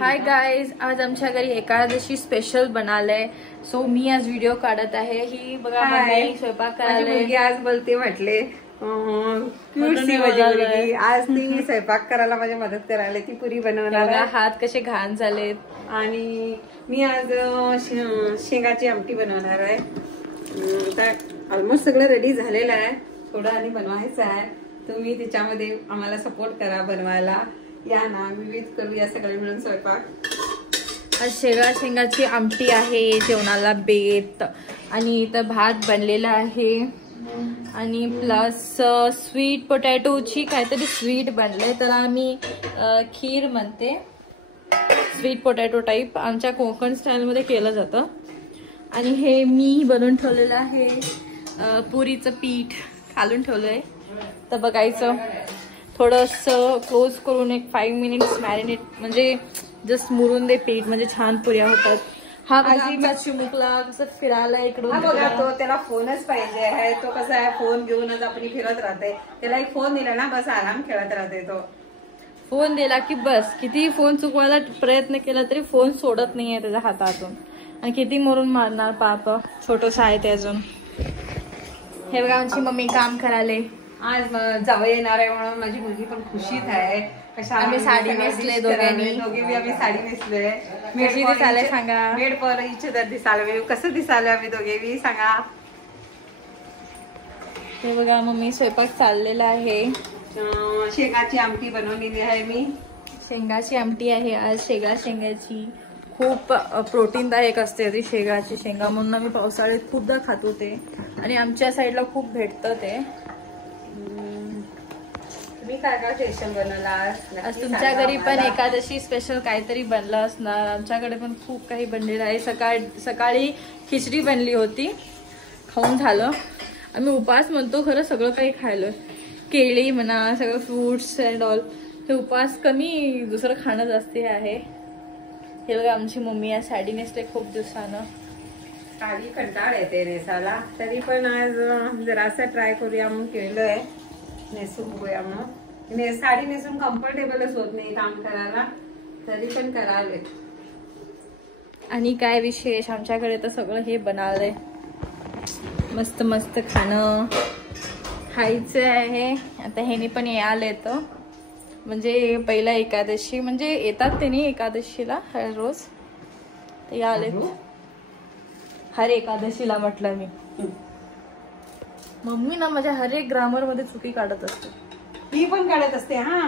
Hi guys, आज आमच्या घरी एकादशी स्पेशल बनालय. सो मी आज व्हिडिओ काढत आहे. ही बघा मम्मी स्वयंपाक करायला आज बोलते म्हटले आज ती स्वयंपाक करायला माझी मदत करायला ती पुरी बनवणार. हात कसे घाण झालेत. आणि मी आज शेंगाची आमटी बनवणार आहे. तर ऑलमोस्ट सगळं रेडी झालेलं आहे, थोडं आणि बनवायचं आहे. तुम्ही त्याच्यामध्ये आम्हाला सपोर्ट करा बनवायला. या ना, विविध करूया सगळे मिळून स्वयंपाक. आज शेंगाची आमटी आहे, जेवणाला बेत आणि इथं भात बनलेला आहे आणि प्लस स्वीट पोटॅटोची काहीतरी स्वीट बनले, त्याला आम्ही खीर म्हणते. स्वीट पोटॅटो टाईप आमच्या कोकण स्टाईलमध्ये केलं जातं. आणि हे मी बनवून ठेवलेलं आहे, पुरीचं पीठ घालून ठेवलंय. तर बघायचं थोडंसं क्लोज करून एक 5 मिनिट्स मॅरिनेट, म्हणजे जस्ट मुरून दे पीठ, म्हणजे छान पुऱ्या होतात. हा आजीचा चिमुकला कसं फिरायला इकडून बघा, तो त्याला फोनच पाहिजे आहे. तो कसा आहे, फोन घेऊनच आपली फिरत राहते. त्याला एक फोन दिला ना बस आराम खेळत राहते. तो फोन दिला की बस, किती फोन चुकवायला प्रयत्न केला तरी फोन सोडत नाहीये त्याच्या हातातून. आणि किती मरून मारणार, पाप छोटस आहे ते अजून. हे बघा आमची मम्मी काम करायला. आज जावं येणार आहे म्हणून माझी मुलगी पण खुशीत आहे. आम्ही साडी नेसले, दोघी बी आम्ही साडी नेसले. कशी दिसायला सांगा. मेड पर इच अदर दिसायला, कसं दिसायला आम्ही दोघे बी सांगा. हे बघा मम्मी स्वयंपाक चाललेला आहे. शेंगाची आमटी बनवलेली आहे मी. शेंगाची आमटी आहे आज. शेंगाची खूप प्रोटीनदायक असते ती शेंगाची शेंगा, म्हणून आम्ही पावसाळ्यात खूपदा खातो ते. आणि आमच्या साईडला खूप भेटतं ते. तुम्ही काय काय स्पेशल बनवला आज? तुमच्या घरी पण एकादशी स्पेशल काहीतरी बनलं असणार. आमच्याकडे पण खूप काही बनलेलं आहे. सकाळी खिचडी बनली होती, खाऊन झालं. आम्ही उपास म्हणतो खरं, सगळं काही खायलं. केळी म्हणा, सगळं फ्रूट्स अँड ऑल. ते उपास कमी, दुसरं खाणं जास्त आहे. हे बघा आमची मम्मी आज साडी नेसते खूप दिवसानं. साडी कंटाळ येते नेसाला, तरी पण आज जरासं ट्राय करूया म्हणून केलंय. नेसून बघूया म्हणून. साडी नेसून कम्फर्टेबलच होत नाही काम करायला, तरी पण करायला. आणि काय विशेष, आमच्याकडे तर सगळं हे बनालंय. मस्त मस्त खाणं खायचं आहे. आता ह्यानी पण यायला येतं, म्हणजे पहिला एकादशी, म्हणजे येतात त्यांनी एकादशीला हर रोज. ते आले हर एकादशीला म्हटलं मी. मम्मी ना माझ्या हर एक ग्रामर मध्ये चुकी काढत असते. ही पण काढत असते. हा,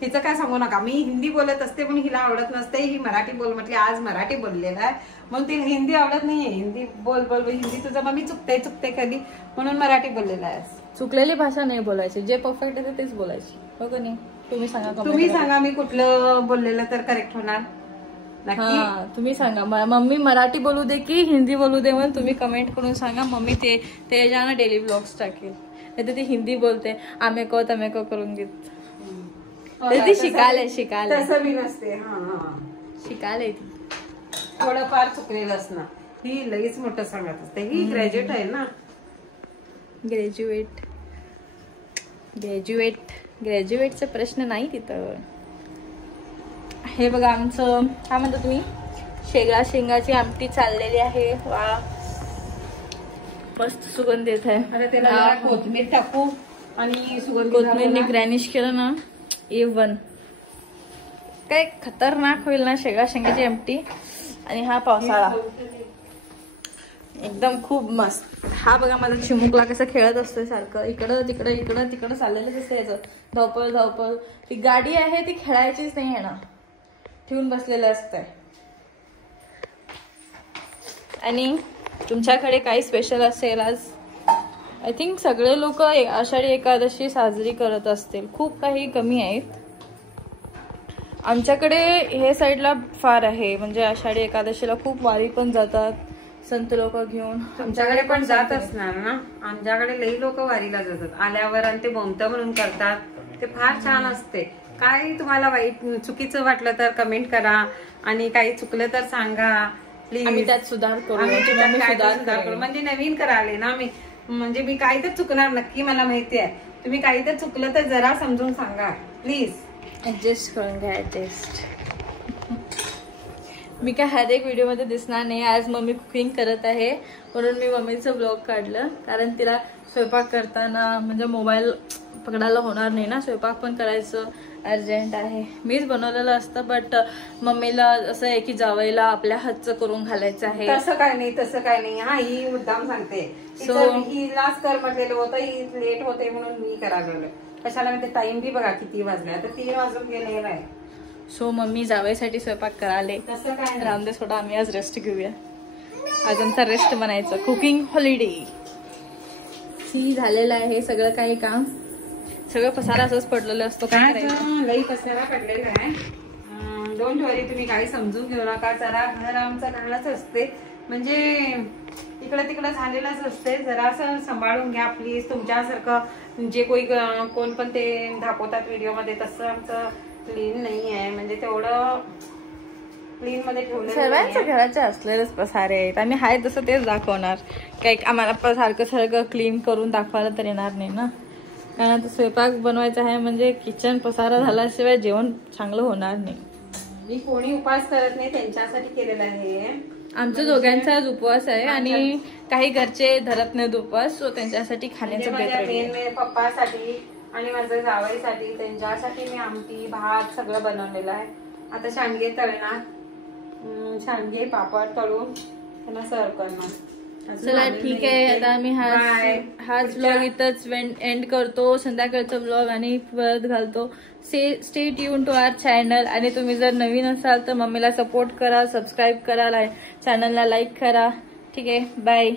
हिचं काय सांगू नका. मी हिंदी बोलत असते पण हिला आवडत नसते. ही मराठी बोल म्हटली, आज मराठी बोललेला आहे म्हणून तिला हिंदी आवडत नाहीये. हिंदी बोल हिंदी तुझं मम्मी चुकते कधी, म्हणून मराठी बोललेला आहे. चुकलेली भाषा नाही बोलायची, जे परफेक्ट आहे तेच बोलायची. बघ नाही. तुम्ही सांगा मी कुठलं बोललेलं तर करेक्ट होणार. हा, तुम्ही सांगा. मम्मी मराठी बोलू दे की हिंदी बोलू दे म्हणून तुम्ही कमेंट करून सांगा. मम्मी ते ज्या डेली ब्लॉग्स टाकेल. नाही तर ती हिंदी बोलते, आम्ही को करून घेत. ती शिकायला तसं मी नसते. शिकायला थोडंफार चुकलेलं असणार. ही लईच मोठं सांगत असते. ही ग्रॅज्युएट आहे ना. ग्रॅज्युएटचा प्रश्न नाही तिथं. हे बघा आमचं, काय म्हणतो तुम्ही, शेंगाची आमटी चाललेली आहे. वा, मस्त सुगंध येत आहे. आता त्याला कोथिंबीर टाकू आणि कोथिंबीरने ग्रॅनिश केलं ना, A1. काय खतरनाक होईल ना शेंगाची आमटी. आणि हा पावसाळा एकदम खूप मस्त. हा बघा माझा चिमुकला कसं खेळत असतोय सारखं, इकडं तिकडं चाललेलंच असतं याचं. धावपळ. ती गाडी आहे ती खेळायचीच नाही आहे ना, ठेवून बसलेलं असतंय. आणि तुमच्याकडे काही स्पेशल असेल आज? आय थिंक सगळे लोक आषाढी एकादशी साजरी करत असतील, खूप काही कमी आहेत. आमच्याकडे हे साईडला फार आहे, म्हणजे आषाढी एकादशीला खूप वारी पण जातात संत लोक घेऊन. आमच्याकडे पण जात असणार ना. आमच्याकडे लई लोक वारीला जातात आल्यावर, आणि ते बोमतं म्हणून करतात. ते फार छान असते. काही तुम्हाला वाईट चुकीचं वाटलं तर कमेंट करा, आणि काही चुकलं तर सांगा प्लीज. आम्ही त्यात सुधार करू. म्हणजे नवीन कराले ना मी, म्हणजे मी काही तर चुकणार नक्की, मला माहिती आहे. तुम्ही काही तर चुकलं तर जरा समजून सांगा प्लीज. ऍडजस्ट करून घ्या. ऍडजस्ट मी काय हर एक व्हिडिओमध्ये दिसणार नाही. आज मम्मी कुकिंग करत आहे म्हणून मी मम्मीचं ब्लॉग काढलं, कारण तिला स्वयंपाक करताना म्हणजे मोबाईल पकडायला होणार नाही ना, स्वयंपाक पण करायचं अर्जंट आहे. मीच बनवलेलं असतं, बट मम्मीला असं आहे की जावईला आपल्या हातचं करून घालायचं आहे. तसं काय नाही. हा, ही मुद्दाम सांगते. हिलाच कर म्हटलेलं होतं, ही लेट होते म्हणून मी करायला कशाला. म्हणजे टाइम बी बघा किती वाजले, आता 3 वाजून गेलेला आहे. सो मम्मी जावईसाठी स्वयंपाक कराले. तसं काय रामदेव थोडा आम्ही आज रेस्ट घेऊया. आज आमचा रेस्ट बनायचं, कुकिंग हॉलिडे. झालेलं आहे सगळं काही काम, सगळं पसारा असंच पडलेलं असतो. काय लई पसारा पडलेला आहे. डोंट वरी, तुम्ही काही समजून घेऊ नका. जरा घर आमचं घालच असते, म्हणजे इकडं तिकडं झालेलंच असते. जरा असं सांभाळून घ्या प्लीज. तुमच्यासारखं जे कोण पण ते दाखवतात व्हिडिओ मध्ये तसं आमचं क्लीन नाही आहे. म्हणजे तेवढं क्लीन मध्ये ठेवलं. सर्वांच्या घराचे असलेलेच पसारे आहेत, आम्ही आहे तसं तेच दाखवणार. काही आम्हाला सारखं क्लीन करून दाखवायला तर येणार नाही ना, कारण आता स्वयंपाक बनवायचा आहे म्हणजे किचन पसारा झाल्याशिवाय जेवण चांगलं होणार नाही. मी कोणी उपवास करत नाही, त्यांच्यासाठी केलेला आहे. आमच्या दोघांचाच उपवास आहे आणि काही घरचे धरत नाहीत उपवास, सो त्यांच्यासाठी खाण्याचं मेन पप्पासाठी आणि माझ्या जावईसाठी, त्यांच्यासाठी मी आमटी भात सगळं बनवलेलं आहे. आता सांडगे तळणार, सांडगे पापड तळून त्यांना सर्व करणार. चला ठीक आहे, आता आम्ही हाच ब्लॉग इथंच एंड करतो. संध्याकाळचा ब्लॉग आणि परत घालतो. Stay tune to our channel. आणि तुम्ही जर नवीन असाल तर मम्मीला सपोर्ट करा, सबस्क्राईब करा, चॅनलला लाईक करा. ठीक आहे, बाय.